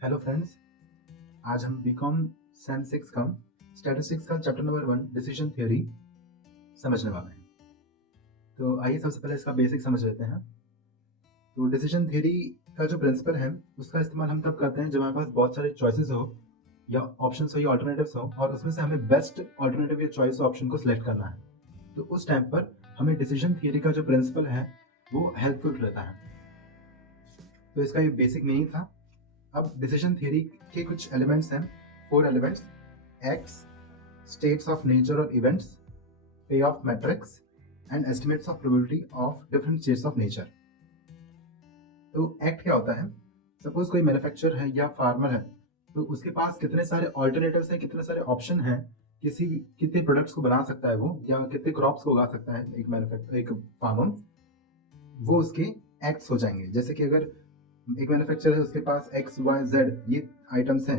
Hello friends. आज हम BCom same 6 का स्टैटिस्टिक्स का चैप्टर नंबर 1 डिसीजन थ्योरी समझने वाले हैं। तो आइए सबसे पहले इसका बेसिक समझ लेते हैं। तो डिसीजन थ्योरी का जो प्रिंसिपल है उसका इस्तेमाल हम तब करते हैं जब हमारे पास बहुत सारे चॉइसेस हो या ऑप्शंस हो या ऑल्टरनेटिव्स हो और उसमें से हमें बेस्ट ऑल्टरनेटिव या चॉइस ऑप्शन को सिलेक्ट करना है। तो उस टाइम पर हमें डिसीजन थ्योरी का जो प्रिंसिपल है वो हेल्पफुल रहता है। तो इसका ये बेसिक मीनिंग था। अब डिसीजन थ्योरी के कुछ एलिमेंट्स हैं, 4 elements: acts, states of nature और इवेंट्स, पे of matrix and estimates of probability of different states of nature. तो एक्ट क्या होता है? सपोज कोई मैन्युफैक्चरर है या फार्मर है, तो उसके पास कितने सारे ऑल्टरनेटिव्स हैं, कितने सारे ऑप्शन हैं, कितने प्रोडक्ट्स को बना सकता है वो या कितने क्रॉप्स को उगा सकता है एक फार्मर, वो उसके एक्ट्स हो जाएंगे। जैसे कि अगर एक मैन्युफैक्चरर है, उसके पास एक्स वाई जेड ये आइटम्स हैं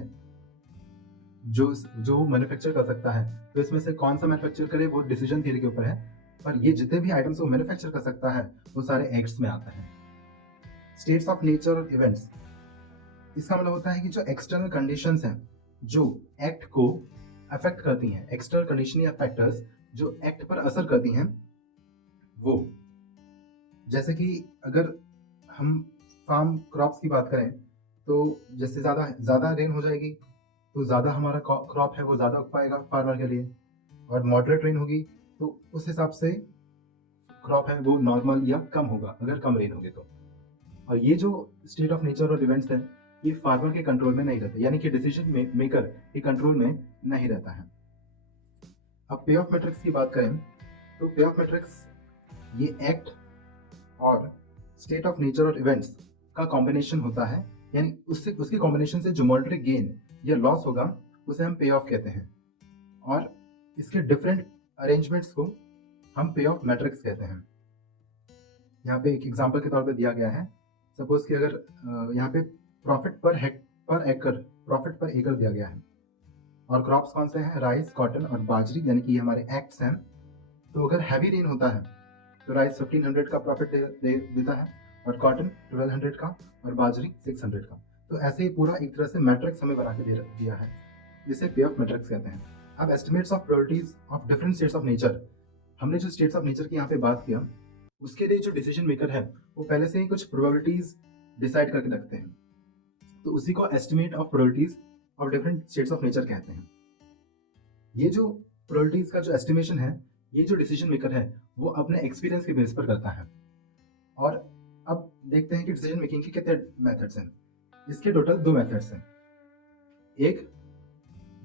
जो जो मैन्युफैक्चर कर सकता है, तो इसमें से कौन सा मैन्युफैक्चर करे वो डिसीजन थ्योरी के ऊपर है। पर ये जितने भी आइटम्स वो मैन्युफैक्चर कर सकता है वो सारे एक्ट्स में आते हैं। स्टेट्स ऑफ नेचर और इवेंट्स, इसका मतलब होता है कि जो एक्सटर्नल कंडीशंस हैं जो एक्ट को अफेक्ट करती हैं, एक्सटर्नल कंडीशन या फैक्टर्स जो एक्ट पर असर करती हैं, वो जैसे कि अगर हम फार्म क्रॉप्स की बात करें तो जैसे ज़्यादा ज़्यादा रेन हो जाएगी तो ज़्यादा हमारा क्रॉप है वो ज़्यादा उग पाएगा फार्मर के लिए, और मॉडरेट रेन होगी तो उस हिसाब से क्रॉप है वो नॉर्मल या कम होगा अगर कम रेन होगी तो। और ये जो स्टेट ऑफ नेचर और इवेंट्स है ये फार्मर के कंट्रोल में नहीं रहते, यानी कि डिसीजन मेकर के कंट्रोल में नहीं रहता है। अब पे ऑफ मैट्रिक्स की बात करें तो पे ऑफ मैट्रिक्स ये एक्ट और स्टेट ऑफ नेचर और इवेंट्स का कॉम्बिनेशन होता है, यानी उसके कॉम्बिनेशन से जो मॉनेटरी गेन या लॉस होगा उसे हम पे ऑफ कहते हैं, और इसके डिफरेंट अरेंजमेंट्स को हम पे ऑफ मैट्रिक्स कहते हैं। यहाँ पे एक एग्जांपल के तौर पे दिया गया है। सपोज कि अगर यहाँ पे प्रॉफिट पर एकड़ प्रॉफिट पर एकड़ दिया गया है और क्रॉप्स कौन से हैं? राइस, कॉटन और बाजरी, यानी कि ये हमारे एक्ट्स हैं। तो अगर हैवी रेन होता है तो राइस 1500 का प्रॉफिट देता है और कॉटन 1200 का और बाजरी 600 का। तो ऐसे ही पूरा एक तरह से मैट्रिक्स हमें बना के दिया है, जिसे पे ऑफ मैट्रिक्स कहते हैं। अब estimates of probabilities of different states of nature, हमने जो स्टेट्स ऑफ नेचर की यहाँ पे बात किया उसके लिए जो डिसीजन मेकर है वो पहले से ही कुछ प्रोबेबिलिटीज डिसाइड करके रखते हैं, तो उसी को estimate of probabilities of different states of nature कहते हैं। ये जो प्रोबेबिलिटीज का जो एस्टिमेशन है ये जो डिसीजन मेकर है वो अपने एक्सपीरियंस के बेस पर करता है। और अब देखते हैं कि डिसीजन मेकिंग के कितने मेथड्स हैं। इसके टोटल 2 मेथड्स हैं, एक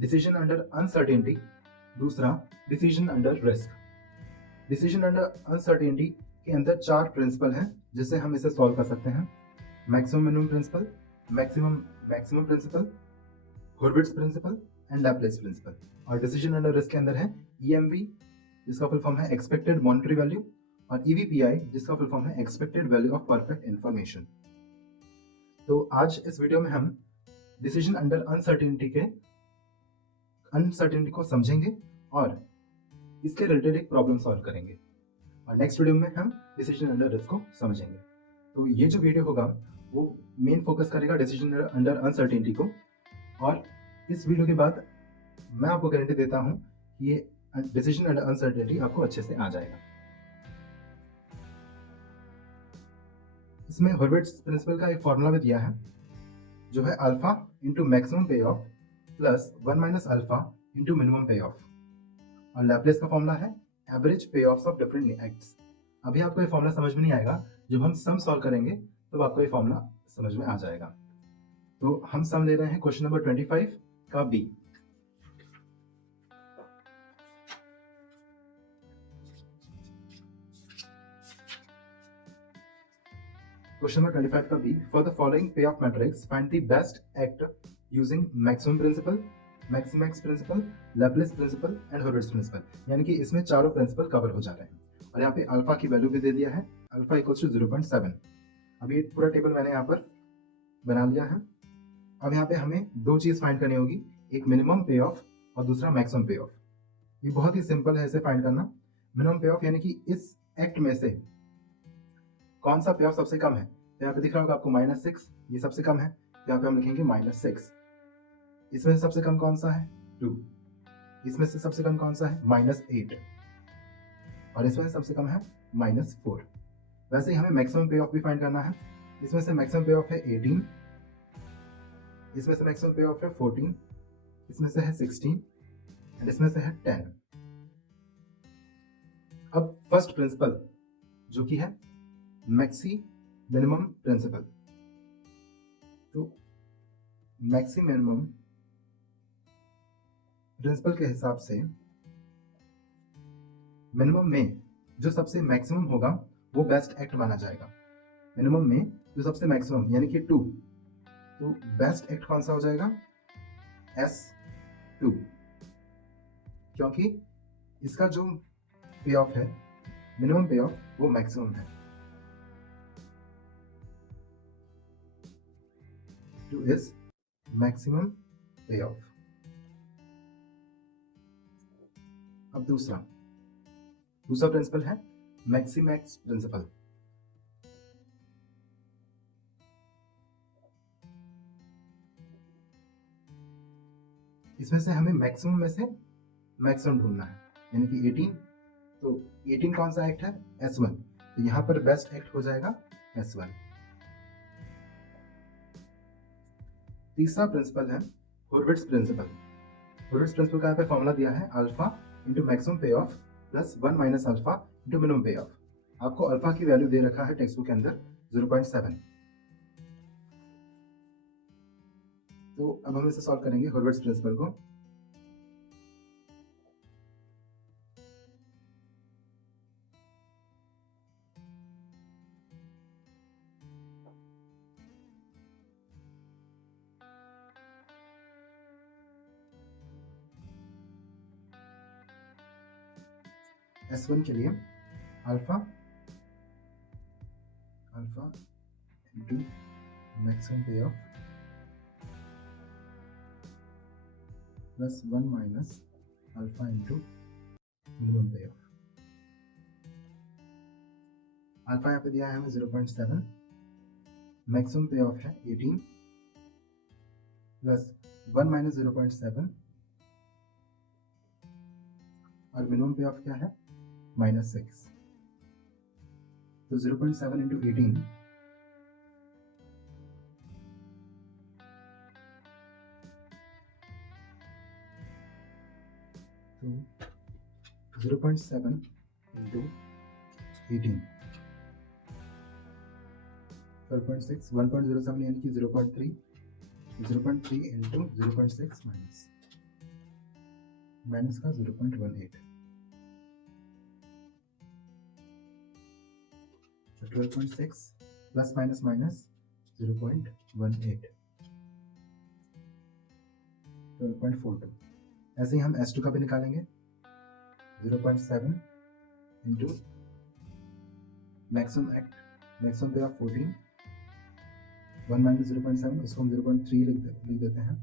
डिसीजन अंडर अनसर्टेनिटी, दूसरा decision under risk. Decision under uncertainty के अंदर 4 प्रिंसिपल हैं जिससे हम इसे सॉल्व कर सकते हैं: maximum minimum principle, maximum principle, Hurwicz principle and Laplace principle. और डिसीजन अंडर रिस्क के अंदर है ईएमवी जिसका फुल फॉर्म है एक्सपेक्टेड मॉनेटरी वैल्यू, और ईवीपीआई जिसका फुल फॉर्म है expected value of perfect information. तो आज इस वीडियो में हम डिसीजन अंडर अनसर्टेनिटी को समझेंगे और इसके रिलेटेड एक प्रॉब्लम सॉल्व करेंगे, और नेक्स्ट वीडियो में हम डिसीजन अंडर रिस्क को समझेंगे। तो ये जो वीडियो होगा वो मेन फोकस करेगा डिसीजन अंडर अनसर्टेनिटी को, और इस वीडियो के बाद मैं आपको गारंटी देता हूँ कि ये डिसीजन अंडर अनसर्टेनिटी आपको अच्छे से आ जाएगा। इसमें हॉर्विट्ज प्रिंसिपल का एक फॉर्मूला भी दिया है जो है अल्फा इंटू मैक्सिमम पे of plus 1 minus alpha into minimum पे ऑफ, और लैप्लेस का फॉर्मूला है एवरेज पे ऑफ डिफरेंट एक्ट्स। अभी आपको ये फॉर्मूला समझ में नहीं आएगा, जब हम सम सॉल्व करेंगे तब आपको ये फॉर्मूला समझ में आ जाएगा। तो हम सम ले रहे हैं क्वेश्चन नंबर 25 का बी। Question number 25 का B. For the following payoff matrix, find the best act using maximum principle, maximax principle, Laplace principle and Hurwitz principle। यानी कि इसमें चारों प्रिंसिपल कवर हो जा रहे हैं, और यहाँ पे अल्फा की वैल्यू भी दे दिया है, अल्फा इक्वल्स टू 0.7। अब ये पूरा टेबल मैंने यहाँ पर बना लिया है। अब यहाँ पे हमें 2 चीज फाइंड करनी होगी, एक मिनिमम पे ऑफ और दूसरा मैक्सिमम पे ऑफ। ये बहुत ही सिंपल है इसे फाइंड करना। मिनिमम पे ऑफ यानी कि इस एक्ट में से कौन सा पे ऑफ सबसे कम है। तो यहाँ पे दिख रहा होगा आपको -6, ये सबसे कम है, यहाँ पे हम लिखेंगे -6। इसमें से सबसे कम कौन सा है? 2। इसमें से सबसे कम कौन सा है? -8। और इसमें से सबसे कम है -4। वैसे ही हमें मैक्सिमम पे ऑफ भी फाइंड करना है। इसमें से मैक्सिमम पे ऑफ है 18, इसमें से मैक्सिमम पे ऑफ है 14, इसमें से है 16 एंड इसमें से है 10। अब फर्स्ट प्रिंसिपल जो कि है मैक्सी मिनिमम प्रिंसिपल। तो मैक्सी मिनिमम प्रिंसिपल के हिसाब से मिनिमम में जो सबसे मैक्सिमम होगा वो बेस्ट एक्ट माना जाएगा। मिनिमम में जो सबसे मैक्सिमम यानी कि 2, तो बेस्ट एक्ट कौन सा हो जाएगा? S2, क्योंकि इसका जो पे ऑफ है मिनिमम पे ऑफ वो मैक्सिमम है। 2 इज मैक्सिमम पे ऑफ। अब दूसरा प्रिंसिपल है मैक्सीमैक्स प्रिंसिपल। इसमें से हमें मैक्सिमम में से मैक्सिमम ढूंढना है, यानी कि 18। तो 18 कौन सा एक्ट है? S1। तो यहां पर बेस्ट एक्ट हो जाएगा S1। तीसरा प्रिंसिपल है हॉर्विट्ज प्रिंसिपल। हॉर्विट्ज प्रिंसिपल का यहाँ पे फॉर्मूला दिया है अल्फा इंटू मैक्सिमम पे of plus 1 minus alpha into minimum पे ऑफ। आपको अल्फा की वैल्यू दे रखा है टेक्स्ट बुक के अंदर 0.7। तो अब हम इसे सॉल्व करेंगे हॉर्विट्ज प्रिंसिपल को। S1 के लिए अल्फा इंटू मैक्सिमम पे of plus 1 minus alpha into minimum पे ऑफ। अल्फा यहाँ पे दिया है हमें 0.7, मैक्सिमम पे ऑफ है 18 प्लस 1 माइनस 0.7 और मिनिमम पे ऑफ क्या है? -6। तो 0.7 इंटू 18 तो 0.7 इंटू 18 12.6 1.07 यानी कि 0.3 इंटू 0.6 माइनस का 0.18 तो 12.6 प्लस माइनस 0.18 12.42। ऐसे ही हम S2 का भी निकालेंगे 0.7 इंटू मैक्सिमम पे ऑफ 14 1 माइनस 0.7 इसको हम 0.3 लिख देते हैं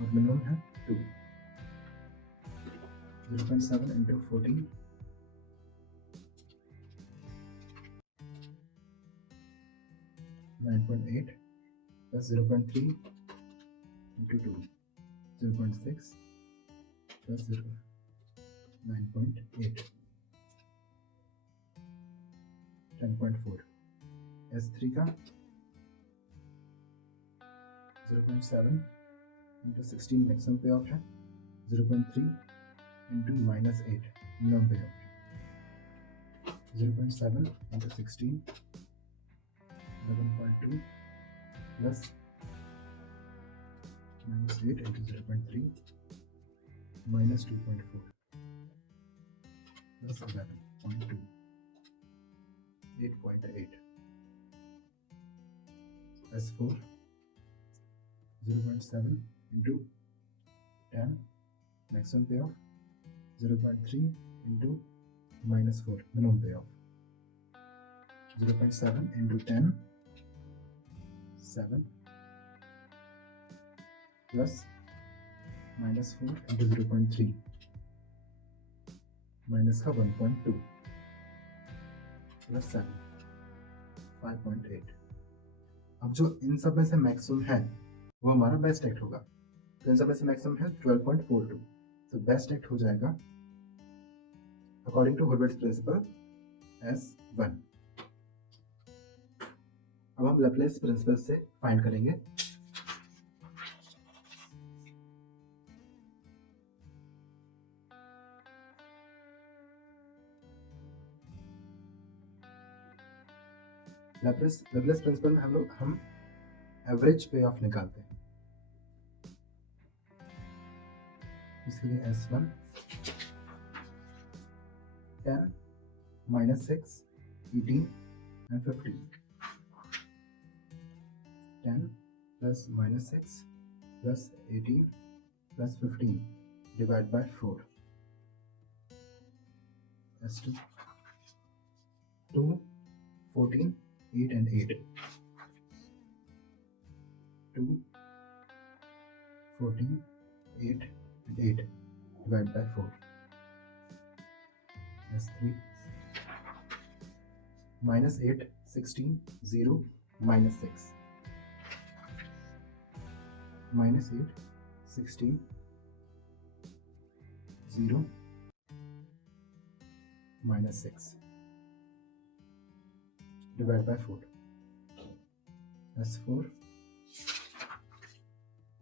और मिनिमम है 2। 0.7 into 14 9.8 plus 0.3 into 2 0.6 plus 9.8 10.4। S3 का 0.7 इंटू 16 मैक्सिमम पे ऑफ है 0.3 इंटू -8 मिनिमम पे of 0.7 into 16 11.2 plus -8 into 0.3 -2.4 plus 11.2 8.8। S4 0.7 into 10 maximum payoff 0.3 into -4 minimum payoff 0.7 into 10 7 plus -4 into 0.3 minus का 1.2 plus 7 5.8। अब जो इन सब में से मैक्सिमम है वो हमारा बेस्ट एक्ट होगा। तो इन सब में से मैक्सिमम है 12.42, तो बेस्ट एक्ट हो जाएगा अकॉर्डिंग टू हुरविट्ज़ प्रिंसिपल S1। अब हम लैप्लेस प्रिंसिपल से फाइंड करेंगे। लैप्लेस प्रिंसिपल में हम एवरेज पे ऑफ निकालते हैं। इसके लिए S1 10 -6 18 and 15, 10 plus -6 plus 18 plus 15 divided by 4, S2 2 14 8 and 8, 2 14 8 and 8 divided by 4, S3 -8 16 0 -6, -8 16 0 -6 divided by 4, S4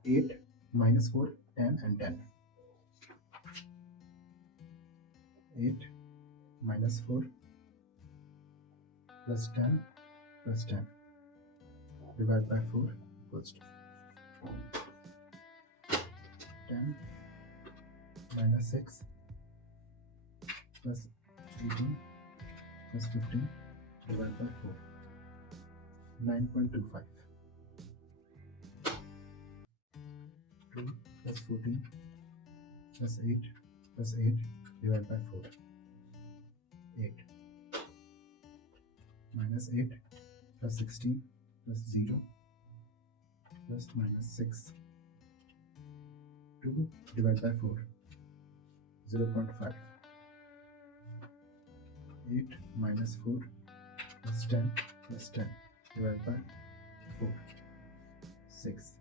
8 -4 10 and 10, 8 -4 plus 10 plus 10 divided by 4 equals to 10 -6 plus 18 plus 15 divided by 4, 9.25, 2 plus 14 plus 8 plus 8 divided by 4, 8 -8 plus 16 plus 0 plus -6, 2 divided by 4, 0.5, 8 -4 plus 10 plus 10 divided by 4, 6।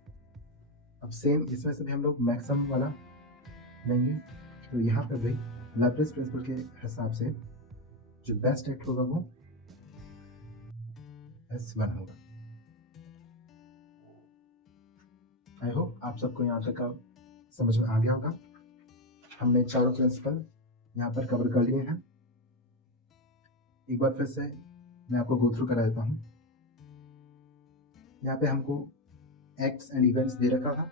अब same इसमें से भी हम लोग maximum वाला लेंगे। तो यहाँ पे भी लैप्लेस प्रिंसिपल के हिसाब से जो बेस्ट एक्ट होगा वो S1 होगा। आई होप आप सबको यहाँ तक का समझ में आ गया होगा। हमने चारों प्रिंसिपल यहाँ पर कवर कर लिए हैं। एक बार फिर से मैं आपको गो थ्रू करा देता हूँ। यहाँ पे हमको एक्ट्स एंड इवेंट्स दे रखा था।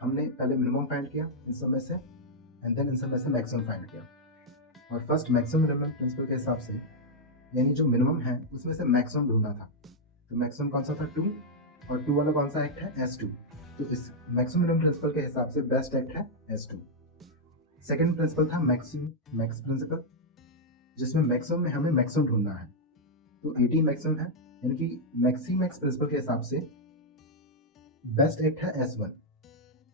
हमने पहले मिनिमम फाइंड किया इन सब में से, एंड देन इन सब में से मैक्सिमम फाइंड किया। और फर्स्ट मैक्सिमम मिनिमम प्रिंसिपल के हिसाब से, यानी जो मिनिमम है उसमें से मैक्सिमम ढूंढना था। तो मैक्सिमम कौन सा था? 2, और 2 वाला कौन सा एक्ट है? S2। तो इस मैक्सिमम मिनिमम प्रिंसिपल के हिसाब से बेस्ट एक्ट है S2। सेकेंड प्रिंसिपल था मैक्स प्रिंसिपल, जिसमें मैक्सिमम में हमें मैक्सिमम ढूंढना है। तो 18 मैक्सिमम है, यानी कि मैक्स प्रिंसिपल के हिसाब से बेस्ट एक्ट है S1।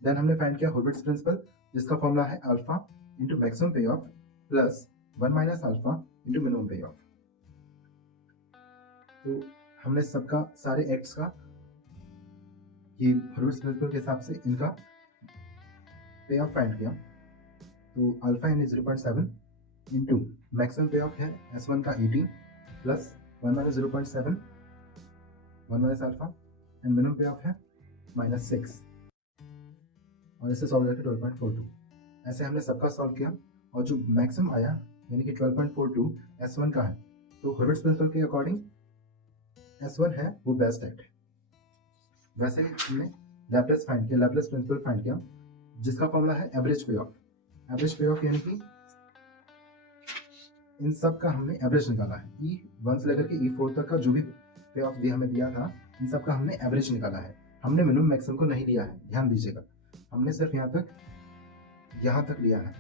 देन हमने फाइंड किया हुरविट्ज़ प्रिंसिपल, जिसका फॉर्मूला है अल्फा इंटू मैक्सिमम पे of plus 1 minus alpha into minimum पे ऑफ। तो हमने सबका सारे एक्ट्स का ये हुरविट्ज़ प्रिंसिपल के हिसाब से इनका पे ऑफ फाइंड किया। तो अल्फा यानी 0.7 इंटू मैक्सिमम पे ऑफ है S1 का 18 plus 1 minus 0.7 1 minus alpha and minimum पे ऑफ है -6, और इसे सॉल्व करके 12.42। ऐसे हमने सबका सॉल्व किया और जो मैक्सिमम आया यानी कि 12.42 S1 का है। तो हुरविट्ज़ प्रिंसिपल के अकॉर्डिंग S1 है वो बेस्ट एक्ट है। वैसे हमने लैप्लेस प्रिंसिपल फाइंड किया, जिसका फॉर्मूला है एवरेज पे ऑफ। एवरेज पे ऑफ यानी कि इन सब का हमने एवरेज निकाला है। E1 से लेकर के E4 तक का जो भी पे ऑफ हमें दिया था, इन सब का हमने एवरेज निकाला है। हमने मिनिमम मैक्सिमम को नहीं लिया है, ध्यान दीजिएगा। हमने सिर्फ यहाँ तक लिया है,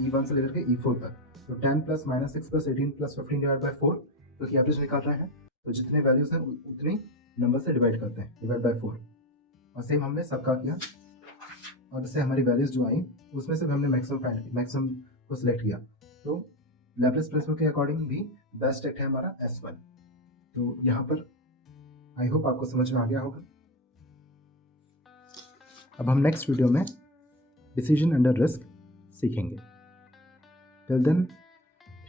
E1 से लेकर के E4 तक। तो 10 plus -6 plus 18 plus 15 divide by 4, क्योंकि एवरेज निकाल रहे हैं तो जितने वैल्यूज हैं उतनी नंबर से डिवाइड करते हैं, डिवाइड बाय 4। और सेम हमने सबका किया, और इससे हमारी वैल्यूज जो आई उसमें से हमने मैक्सिमम को सिलेक्ट किया। तो लैप्लेस प्रिंसिपल के अकॉर्डिंग भी बेस्ट एक्ट है हमारा S1। तो यहाँ पर आई होप आपको समझ में आ गया होगा। अब हम नेक्स्ट वीडियो में डिसीजन अंडर रिस्क सीखेंगे। Till then,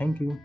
thank you.